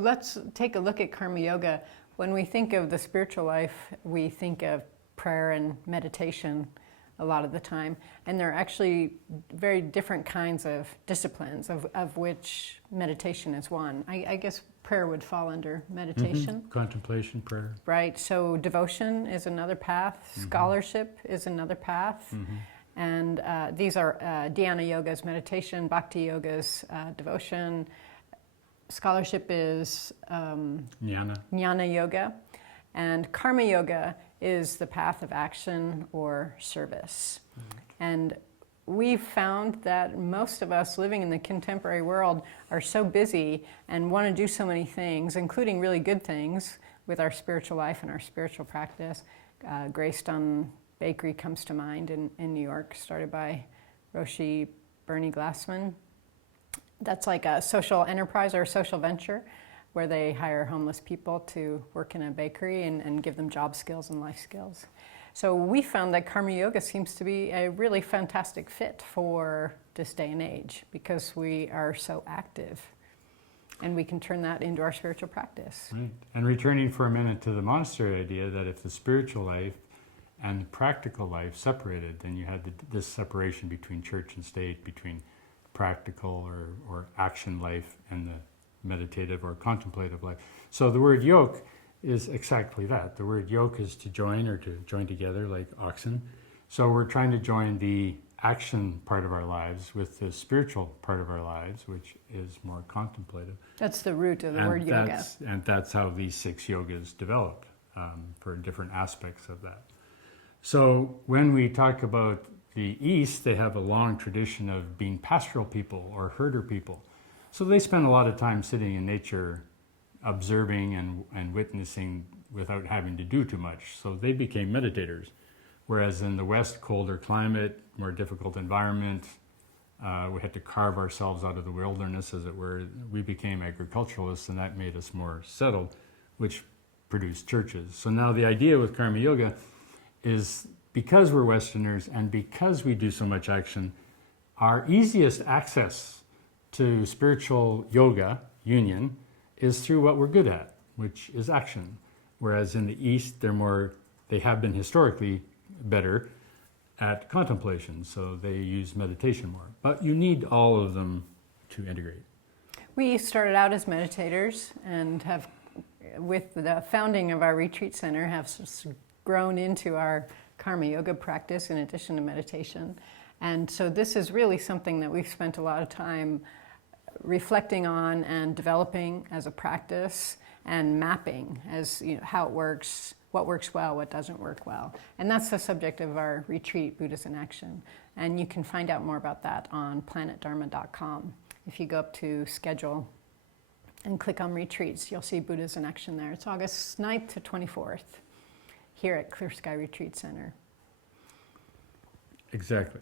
let's take a look at Karma Yoga. When we think of the spiritual life, we think of prayer and meditation a lot of the time. And there are actually very different kinds of disciplines, of which meditation is one. I guess prayer would fall under meditation. Contemplation, prayer. Right, so devotion is another path, scholarship is another path. And these are Dhyana Yoga's meditation, Bhakti Yoga's devotion. Scholarship is Jnana Yoga. And Karma Yoga is the path of action or service. And we've found that most of us living in the contemporary world are so busy and want to do so many things, including really good things, with our spiritual life and our spiritual practice. Greystone Bakery comes to mind in New York, started by Roshi Bernie Glassman. That's like a social enterprise or a social venture where they hire homeless people to work in a bakery and give them job skills and life skills. So we found that Karma Yoga seems to be a really fantastic fit for this day and age because we are so active and we can turn that into our spiritual practice. Right. And returning for a minute to the monastery idea that if the spiritual life and the practical life separated, then you had this separation between church and state, between practical or action life and the meditative or contemplative life. So the word yoke is exactly that. The word yoke is to join or to join together like oxen. So we're trying to join the action part of our lives with the spiritual part of our lives, which is more contemplative. That's the root of the word yoga. And that's how these 6 yogas developed for different aspects of that. So when we talk about the East, they have a long tradition of being pastoral people or herder people. So they spend a lot of time sitting in nature, observing and witnessing without having to do too much. So they became meditators. Whereas in the West, colder climate, more difficult environment, we had to carve ourselves out of the wilderness, as it were. We became agriculturalists, and that made us more settled, which produced churches. So now the idea with Karma Yoga is because we're Westerners and because we do so much action, our easiest access to spiritual yoga, union, is through what we're good at, which is action. Whereas in the East, they have been historically better at contemplation, so they use meditation more. But you need all of them to integrate. We started out as meditators and have, with the founding of our retreat center, have grown into our Karma Yoga practice in addition to meditation. And so this is really something that we've spent a lot of time reflecting on and developing as a practice and mapping as how it works, what works well, what doesn't work well. And that's the subject of our retreat, Buddhas in Action. And you can find out more about that on planetdharma.com. If you go up to schedule and click on retreats, you'll see Buddhas in Action there. It's August 9th to 24th here at Clear Sky Retreat Center. Exactly.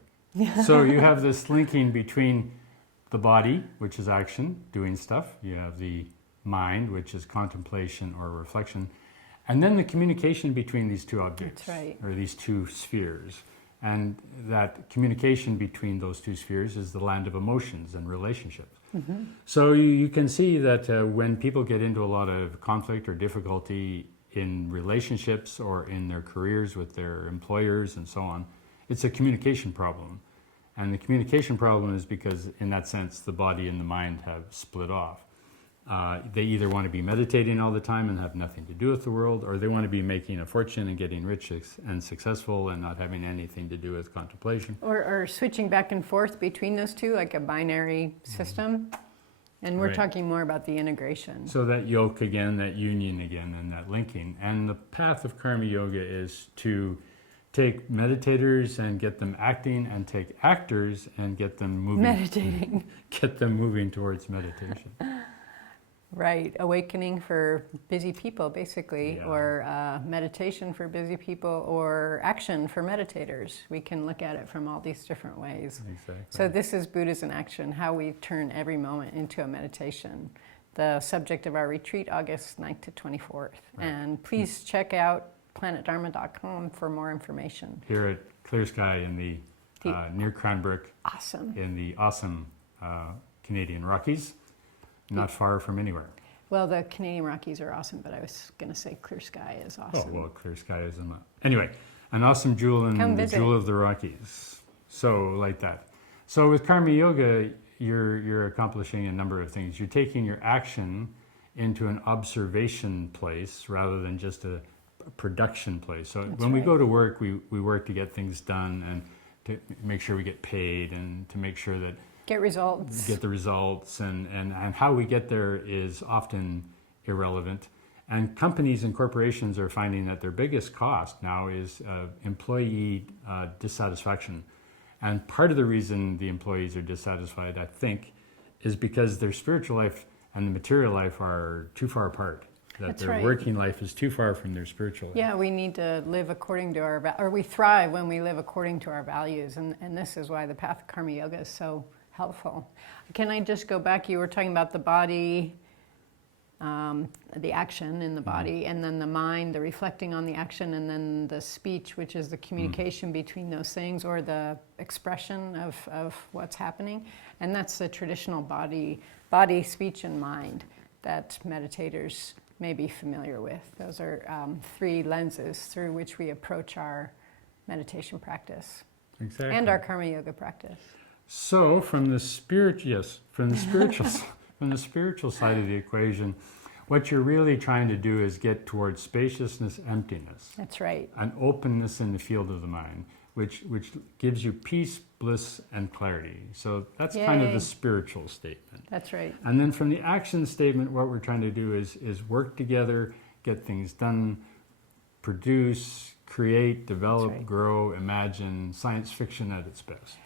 So you have this linking between the body, which is action, doing stuff. You have the mind, which is contemplation or reflection. And then the communication between these two objects, That's right. or these two spheres. And that communication between those two spheres is the land of emotions and relationships. Mm-hmm. So you can see that when people get into a lot of conflict or difficulty in relationships or in their careers with their employers and so on, it's a communication problem. And the communication problem is because, in that sense, the body and the mind have split off. They either want to be meditating all the time and have nothing to do with the world, or they want to be making a fortune and getting rich and successful and not having anything to do with contemplation. Or switching back and forth between those two, like a binary system. And we're talking more about the integration. So that yoke again, that union again, and that linking. And the path of Karma Yoga is to take meditators and get them acting, and take actors and get them moving. Meditating. Get them moving towards meditation. Right, awakening for busy people, basically, or meditation for busy people, or action for meditators. We can look at it from all these different ways. Exactly. So this is Buddhas in Action, how we turn every moment into a meditation. The subject of our retreat, August 9th to 24th. Right. And please check out planetdharma.com for more information. Here at Clear Sky in the near Cranbrook, awesome, in the awesome Canadian Rockies, not far from anywhere. Well, the Canadian Rockies are awesome, but I was going to say clear sky is awesome. Oh, well, clear sky is not. Anyway, an awesome jewel in Come the visit. jewel of the Rockies. So, like that. So, with Karma Yoga, you're accomplishing a number of things. You're taking your action into an observation place rather than just a production place. So, That's when we right. go to work, we work to get things done and to make sure we get paid and to make sure that Get results. get the results, and how we get there is often irrelevant. And companies and corporations are finding that their biggest cost now is employee dissatisfaction. And part of the reason the employees are dissatisfied, I think, is because their spiritual life and the material life are too far apart. That That's their right. working life is too far from their spiritual life. Yeah, we need to live according to our, or we thrive when we live according to our values. And this is why the path of Karma Yoga is so helpful. Can I just go back? You were talking about the body, the action in the body, and then the mind, the reflecting on the action, and then the speech, which is the communication between those things, or the expression of what's happening. And that's the traditional body, speech, and mind that meditators may be familiar with. Those are three lenses through which we approach our meditation practice Exactly. and our Karma Yoga practice. So, from the spiritual side of the equation, what you're really trying to do is get towards spaciousness, emptiness, That's right. and openness in the field of the mind, which gives you peace, bliss, and clarity. So that's kind of Yay. the spiritual statement. That's right. And then from the action statement, what we're trying to do is work together, get things done, produce, create, develop, right. grow, imagine, science fiction at its best.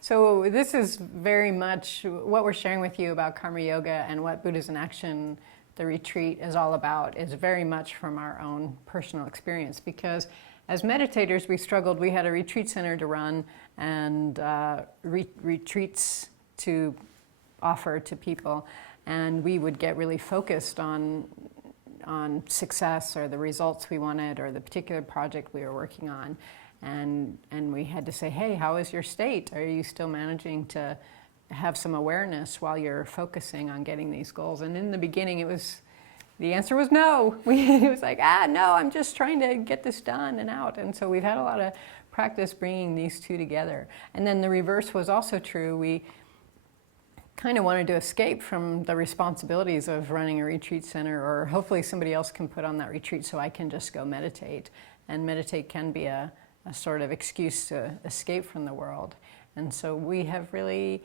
So this is very much what we're sharing with you about Karma Yoga and what Buddhas in Action, the retreat, is all about, is very much from our own personal experience. Because as meditators, we struggled. We had a retreat center to run and retreats to offer to people. And we would get really focused on success or the results we wanted or the particular project we were working on. And we had to say, hey, how is your state? Are you still managing to have some awareness while you're focusing on getting these goals? And in the beginning, the answer was no. It was like, no, I'm just trying to get this done and out. And so we've had a lot of practice bringing these two together. And then the reverse was also true. We kind of wanted to escape from the responsibilities of running a retreat center, or hopefully somebody else can put on that retreat so I can just go meditate. And meditate can be a sort of excuse to escape from the world. And so we have really,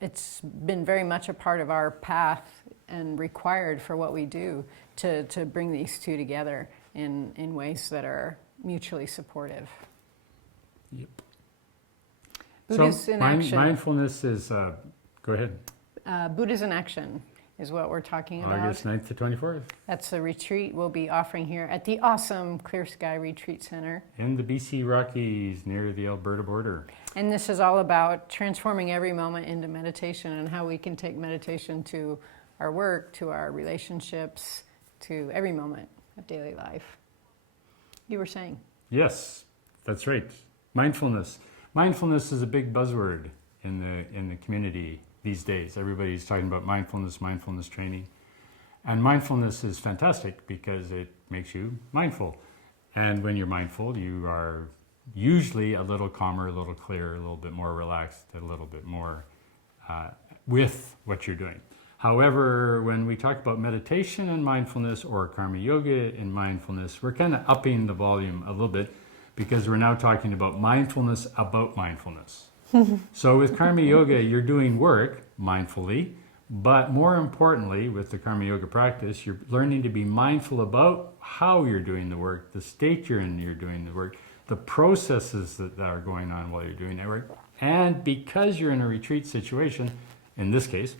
it's been very much a part of our path and required for what we do to bring these two together in ways that are mutually supportive. Yep. Buddhas in Action. Mindfulness is, go ahead. Buddhas in Action is what we're talking about. August 9th to 24th. That's the retreat we'll be offering here at the awesome Clear Sky Retreat Center. In the BC Rockies near the Alberta border. And this is all about transforming every moment into meditation and how we can take meditation to our work, to our relationships, to every moment of daily life. You were saying? Yes, that's right. Mindfulness. Mindfulness is a big buzzword in the community these days. Everybody's talking about mindfulness training. And mindfulness is fantastic because it makes you mindful. And when you're mindful, you are usually a little calmer, a little clearer, a little bit more relaxed, a little bit more with what you're doing. However, when we talk about meditation and mindfulness or Karma Yoga and mindfulness, we're kind of upping the volume a little bit because we're now talking about mindfulness about mindfulness. So with Karma Yoga, you're doing work mindfully, but more importantly, with the Karma Yoga practice, you're learning to be mindful about how you're doing the work, the state you're in, you're doing the work, the processes that are going on while you're doing that work. And because you're in a retreat situation, in this case,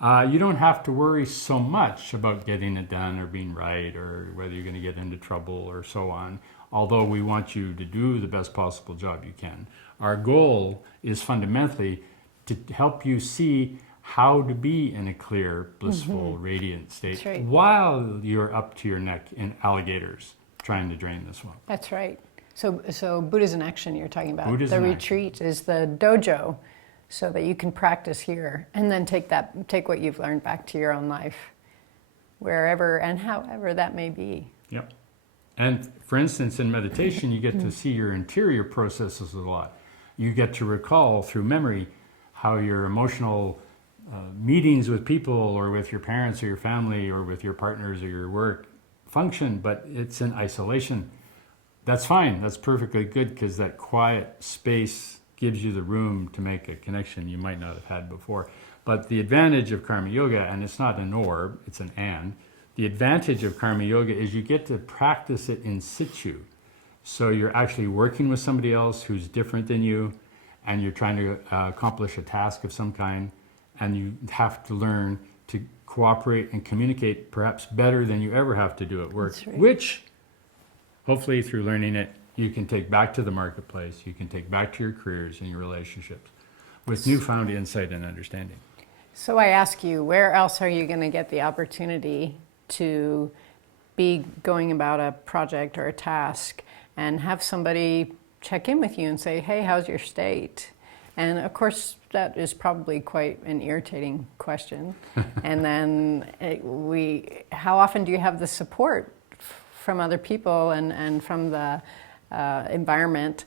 you don't have to worry so much about getting it done or being right or whether you're going to get into trouble or so on, although we want you to do the best possible job you can. Our goal is fundamentally to help you see how to be in a clear, blissful, radiant state That's right. while you're up to your neck in alligators trying to drain this one. That's right. So Buddhas in Action you're talking about. Buddhas the in retreat is the dojo so that you can practice here and then take what you've learned back to your own life, wherever and however that may be. Yep. And for instance, in meditation, you get to see your interior processes a lot. You get to recall through memory how your emotional meetings with people or with your parents or your family or with your partners or your work function, but it's in isolation. That's fine. That's perfectly good, because that quiet space gives you the room to make a connection you might not have had before. But the advantage of Karma Yoga, and it's not an or, it's an and, the advantage of Karma Yoga is you get to practice it in situ. So you're actually working with somebody else who's different than you, and you're trying to accomplish a task of some kind, and you have to learn to cooperate and communicate perhaps better than you ever have to do at work, That's right. which hopefully through learning it, you can take back to the marketplace, you can take back to your careers and your relationships with newfound insight and understanding. So I ask you, where else are you going to get the opportunity to be going about a project or a task and have somebody check in with you and say, hey, how's your state? And of course, that is probably quite an irritating question. And then how often do you have the support from other people and from the environment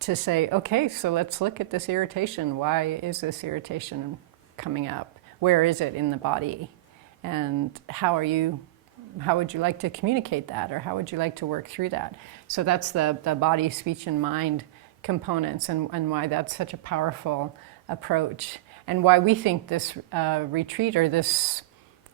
to say, okay, so let's look at this irritation. Why is this irritation coming up? Where is it in the body? And how would you like to communicate that, or how would you like to work through that? So that's the body, speech, and mind components, and why that's such a powerful approach, and why we think this retreat or this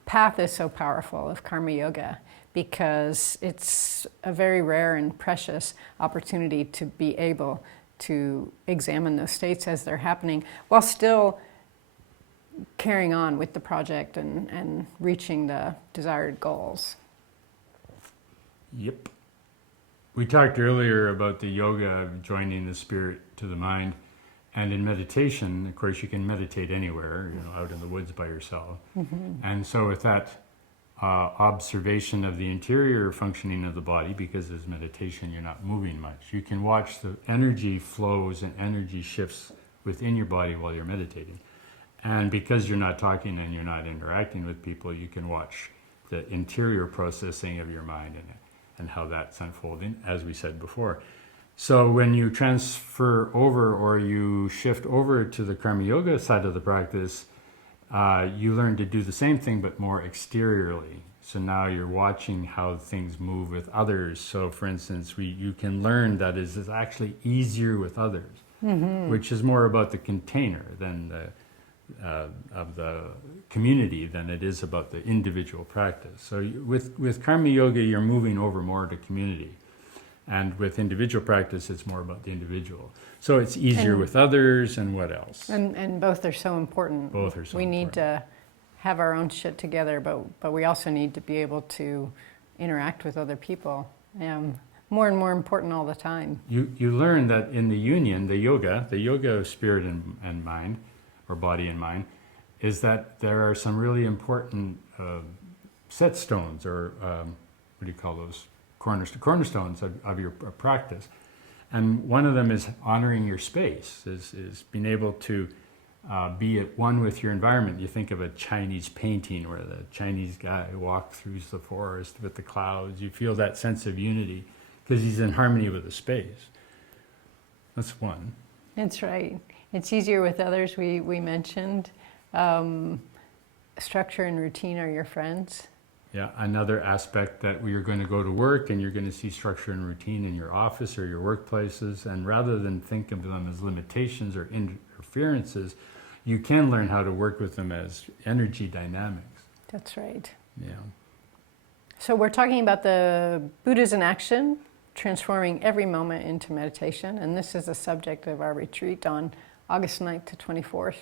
path is so powerful of Karma Yoga, because it's a very rare and precious opportunity to be able to examine those states as they're happening while still carrying on with the project and reaching the desired goals. Yep. We talked earlier about the yoga of joining the spirit to the mind. And in meditation, of course, you can meditate anywhere, out in the woods by yourself. Mm-hmm. And so with that observation of the interior functioning of the body, because as meditation, you're not moving much, you can watch the energy flows and energy shifts within your body while you're meditating. And because you're not talking and you're not interacting with people, you can watch the interior processing of your mind and how that's unfolding, as we said before. So when you transfer over or you shift over to the Karma Yoga side of the practice, you learn to do the same thing but more exteriorly. So now you're watching how things move with others. So for instance, you can learn that it's actually easier with others, which is more about the container than of the community than it is about the individual practice. So with Karma Yoga, you're moving over more to community. And with individual practice, it's more about the individual. So it's easier with others, and what else? And both are so important. Both are so We important. need to have our own shit together, but we also need to be able to interact with other people. More and more important all the time. You learn that in the union, the yoga of spirit and mind, or body and mind, is that there are some really important set stones, or what do you call those? Cornerstones of your practice. And one of them is honoring your space, is being able to be at one with your environment. You think of a Chinese painting where the Chinese guy walks through the forest with the clouds. You feel that sense of unity because he's in harmony with the space. That's one. That's right. It's easier with others. We mentioned structure and routine are your friends. Yeah, another aspect that you're going to go to work and you're going to see structure and routine in your office or your workplaces, and rather than think of them as limitations or interferences, you can learn how to work with them as energy dynamics. That's right. Yeah. So we're talking about the Buddhas in action, transforming every moment into meditation, and this is the subject of our retreat on August 9th to 24th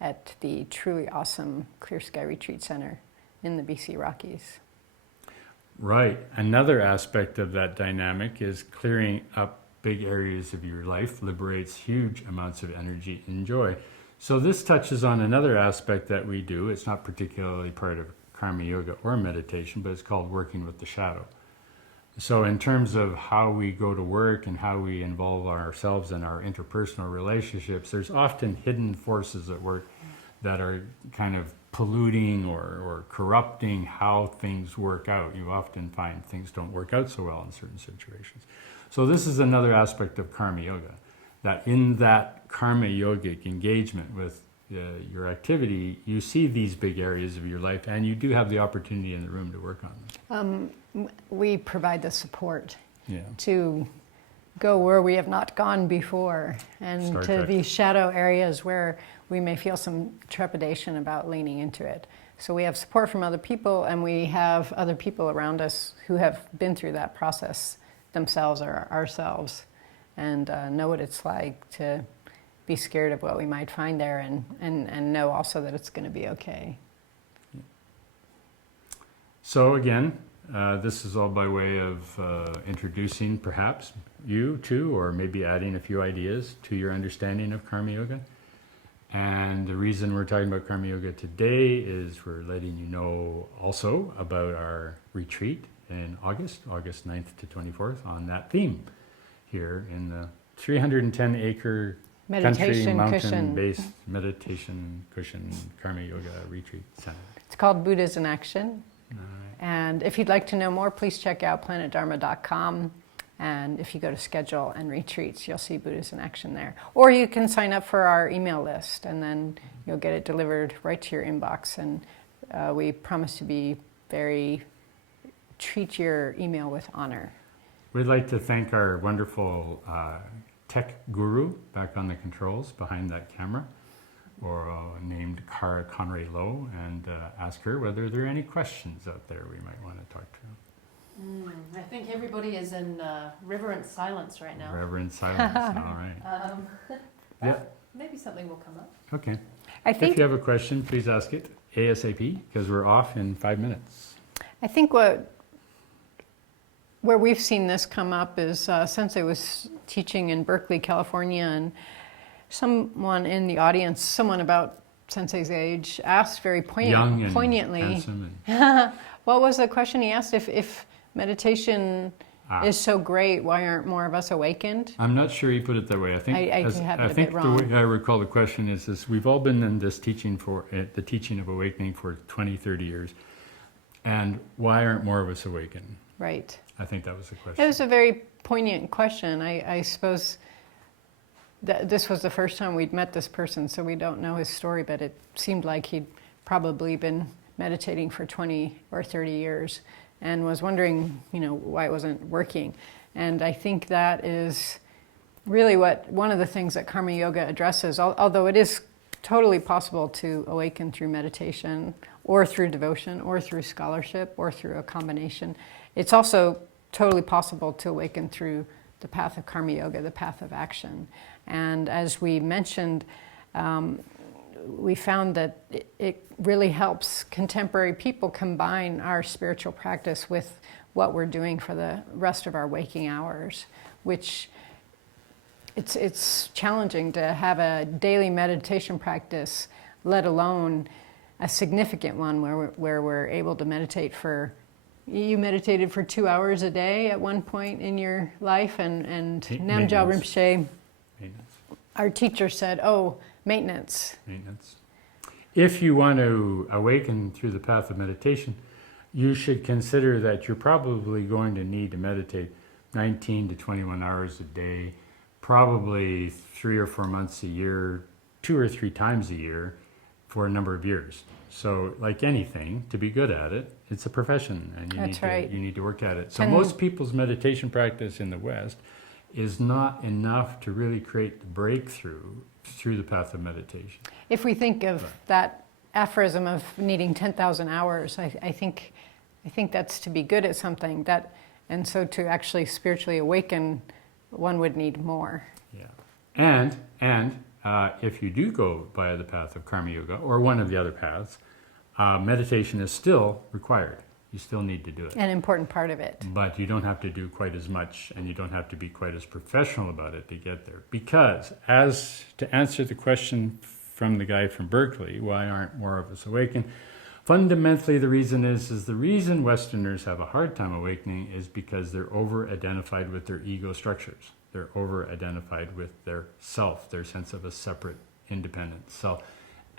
at the truly awesome Clear Sky Retreat Center in the BC Rockies. Right. Another aspect of that dynamic is clearing up big areas of your life liberates huge amounts of energy and joy. So this touches on another aspect that we do. It's not particularly part of Karma Yoga or meditation, but it's called working with the shadow. So in terms of how we go to work and how we involve ourselves in our interpersonal relationships, there's often hidden forces at work that are kind of polluting or corrupting how things work out. You often find things don't work out so well in certain situations. So this is another aspect of karma yoga, that in that karma yogic engagement with your activity, you see these big areas of your life, and you do have the opportunity in the room to work on them. We provide the support Yeah. to go where we have not gone before, and Star to Trek. these shadow areas where we may feel some trepidation about leaning into it. So we have support from other people, and we have other people around us who have been through that process themselves or ourselves, and know what it's like to be scared of what we might find there, and know also that it's going to be okay. So again, this is all by way of introducing perhaps you to, or maybe adding a few ideas to your understanding of karma yoga. And the reason we're talking about karma yoga today is we're letting you know also about our retreat in August 9th to 24th on that theme here in the 310-acre country Meditation cushion. mountain-based meditation cushion karma yoga retreat center. It's called Buddhas in Action. All right. And if you'd like to know more, please check out planetdharma.com. And if you go to schedule and retreats, you'll see Buddhas in Action there. Or you can sign up for our email list, and then you'll get it delivered right to your inbox. And we promise to be treat your email with honor. We'd like to thank our wonderful tech guru back on the controls behind that camera, or named Cara Conray Lowe, and ask her whether there are any questions out there we might want to talk to. I think everybody is in reverent silence right now. Reverend silence, all right. Yeah, Maybe something will come up. okay. I If think you have a question, please ask it ASAP, because we're off in 5 minutes. where we've seen this come up is Sensei was teaching in Berkeley, California, and someone in the audience, someone about Sensei's age, asked very Young and poignantly, handsome and what was the question he asked? If meditation is so great, why aren't more of us awakened? I'm not sure he put it that way. I think I have it a bit the wrong. way I recall the question is we've all been in this teaching for the teaching of awakening for 20, 30 years, and why aren't more of us awakened? Right. I think that was the question. It was a very poignant question. I suppose that this was the first time we'd met this person, so we don't know his story, but it seemed like he'd probably been meditating for 20 or 30 years and was wondering, why it wasn't working. And I think that is really one of the things that karma yoga addresses, although it is totally possible to awaken through meditation or through devotion or through scholarship or through a combination. It's also totally possible to awaken through the path of karma yoga, the path of action. And as we mentioned, we found that it really helps contemporary people combine our spiritual practice with what we're doing for the rest of our waking hours, which it's challenging to have a daily meditation practice, let alone a significant one where we're able to meditate you meditated for 2 hours a day at one point in your life, and Namgyal Rinpoche, our teacher, said, maintenance. If you want to awaken through the path of meditation, you should consider that you're probably going to need to meditate 19 to 21 hours a day, probably 3 or 4 months a year, 2 or 3 times a year for a number of years. So like anything, to be good at it, it's a profession, and you need to work at it. So most people's meditation practice in the West is not enough to really create the breakthrough through the path of meditation. If we think of that aphorism of needing 10,000 hours, I think that's to be good at something, and so to actually spiritually awaken, one would need more. Yeah, and if you do go via the path of karma yoga or one of the other paths, meditation is still required. You still need to do it. An important part of it. But you don't have to do quite as much, and you don't have to be quite as professional about it to get there. Because, to answer the question from the guy from Berkeley, why aren't more of us awakened? Fundamentally, the reason is the reason Westerners have a hard time awakening is because they're over-identified with their ego structures. They're over-identified with their self, their sense of a separate, independent self.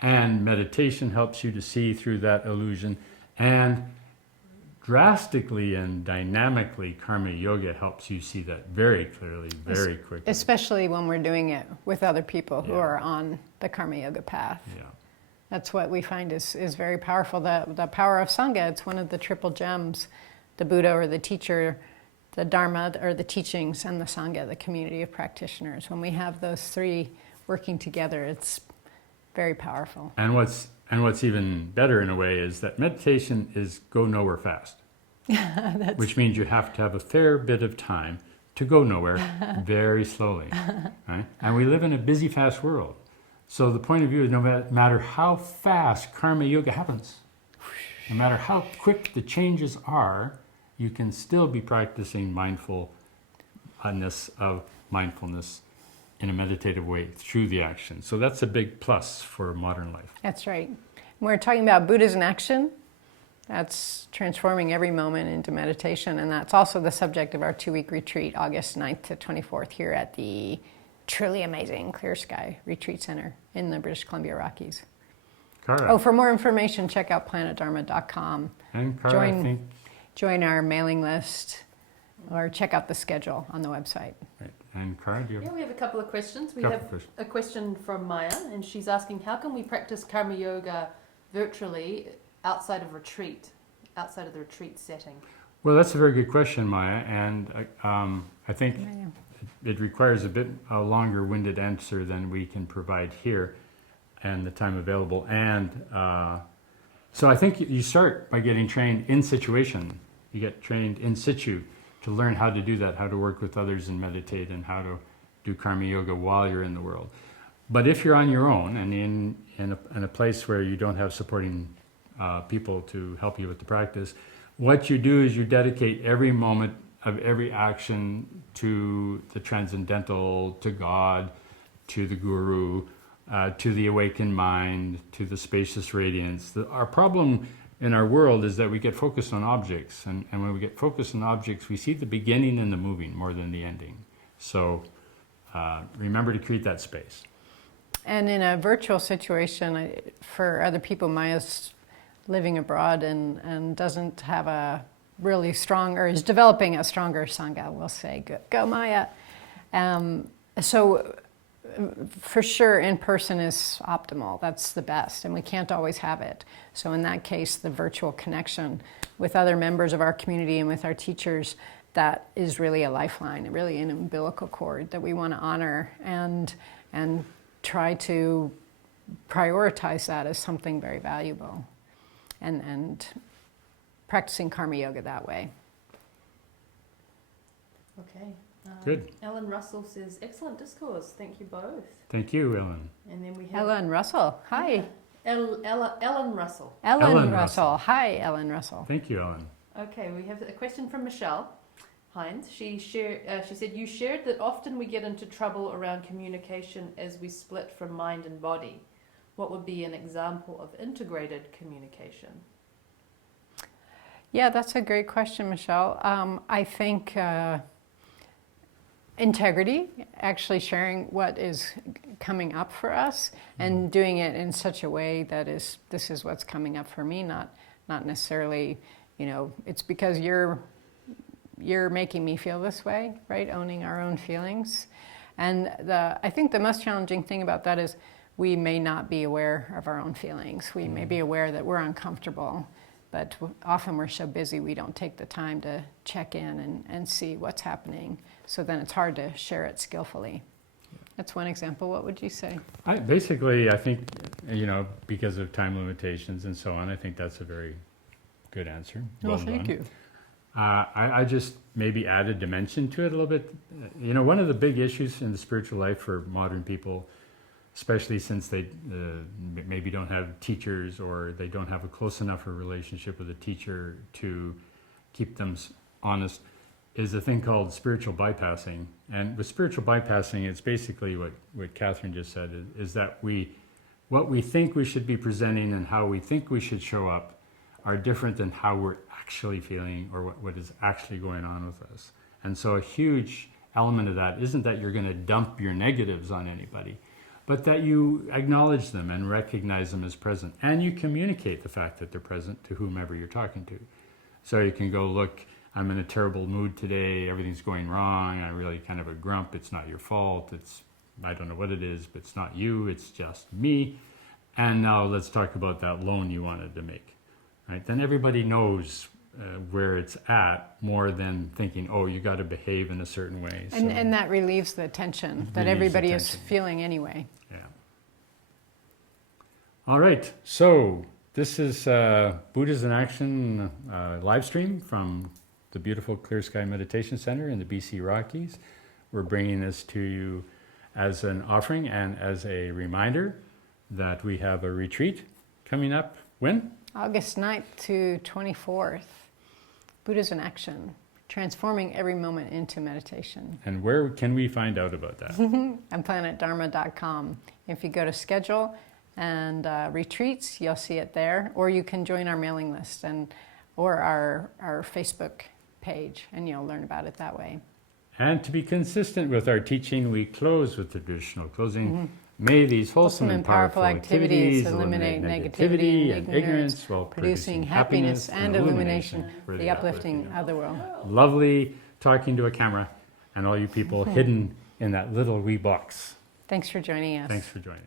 And meditation helps you to see through that illusion. And drastically and dynamically, Karma Yoga helps you see that very clearly, very quickly. Especially when we're doing it with other people who Yeah. are on the Karma Yoga path. Yeah. That's what we find is very powerful. The power of Sangha, it's one of the triple gems. The Buddha or the teacher, the Dharma or the teachings, and the Sangha, the community of practitioners. When we have those three working together, it's very powerful. And what's even better in a way is that meditation is go nowhere fast. Which means you have to have a fair bit of time to go nowhere very slowly. Right? And we live in a busy, fast world. So the point of view is no matter how fast Karma Yoga happens, no matter how quick the changes are, you can still be practicing mindfulness of mindfulness in a meditative way through the action. So that's a big plus for modern life. That's right. When we're talking about Buddhas in action, that's transforming every moment into meditation, and that's also the subject of our 2-week retreat, August 9th to 24th, here at the truly amazing Clear Sky Retreat Center in the British Columbia Rockies. Kara. Oh, for more information, check out planetdharma.com. And Kara, I think... Join our mailing list, or check out the schedule on the website. Right. And Kara, do you have... Yeah, we have a couple of questions. We Couple have questions. a question from Maya, and she's asking, how can we practice Karma Yoga virtually outside of the retreat setting? Well, that's a very good question, Maya, and I think it requires a longer-winded answer than we can provide here and the time available. And so I think you start by getting trained in situation. You get trained in situ to learn how to do that, how to work with others and meditate, and how to do Karma Yoga while you're in the world. But if you're on your own and in a place where you don't have supporting people to help you with the practice, what you do is you dedicate every moment of every action to the transcendental, to God, to the Guru, to the awakened mind, to the spacious radiance. Our problem in our world is that we get focused on objects, and when we get focused on objects, we see the beginning and the moving more than the ending. So remember to create that space. And in a virtual situation, for other people, Maya's living abroad and doesn't have a really strong, or is developing a stronger Sangha, we'll say. Go Maya. So for sure, in person is optimal. That's the best, and we can't always have it. So in that case, the virtual connection with other members of our community and with our teachers, that is really a lifeline, really an umbilical cord that we want to honor and try to prioritize that as something very valuable, and practicing Karma Yoga that way. Okay. Good. Ellen Russell says, excellent discourse. Thank you both. Thank you, Ellen. And then we have Ellen Russell, hi. Ellen Russell. Ellen Russell, hi, Ellen Russell. Thank you, Ellen. Okay, we have a question from Michelle Hines. She said, you shared that often we get into trouble around communication as we split from mind and body. What would be an example of integrated communication? Yeah, that's a great question, Michelle. I think integrity, actually sharing what is coming up for us and doing it in such a way that this is what's coming up for me, not necessarily, it's because you're making me feel this way, right? Owning our own feelings. And I think the most challenging thing about that is we may not be aware of our own feelings. We may be aware that we're uncomfortable, but often we're so busy we don't take the time to check in and see what's happening. So then it's hard to share it skillfully. That's one example. What would you say? I think, because of time limitations and so on, I think that's a very good answer. Well thank done. you. I just maybe add a dimension to it a little bit. One of the big issues in the spiritual life for modern people, especially since they maybe don't have teachers or they don't have a close enough a relationship with a teacher to keep them honest, is a thing called spiritual bypassing. And with spiritual bypassing, it's basically what Catherine just said, is that what we think we should be presenting and how we think we should show up are different than how we're actually feeling or what is actually going on with us. And so a huge element of that isn't that you're going to dump your negatives on anybody, but that you acknowledge them and recognize them as present. And you communicate the fact that they're present to whomever you're talking to. So you can go, look, I'm in a terrible mood today, everything's going wrong, I'm really kind of a grump, it's not your fault, I don't know what it is, but it's not you, it's just me. And now let's talk about that loan you wanted to make. Right? Then everybody knows where it's at, more than thinking, oh, you got to behave in a certain way. And that relieves the tension that everybody is feeling anyway. Yeah. All right. So this is Buddhas in Action live stream from the beautiful Clear Sky Meditation Center in the BC Rockies. We're bringing this to you as an offering and as a reminder that we have a retreat coming up. When? August 9th to 24th. Buddhas in Action, transforming every moment into meditation. And where can we find out about that? On planetdharma.com. If you go to schedule and retreats, you'll see it there. Or you can join our mailing list or our Facebook page, and you'll learn about it that way. And to be consistent with our teaching, we close with the traditional closing. May these wholesome and powerful activities eliminate negativity and ignorance while producing happiness and illumination for the uplifting of the world. Lovely talking to a camera and all you people hidden in that little wee box. Thanks for joining us. Thanks for joining.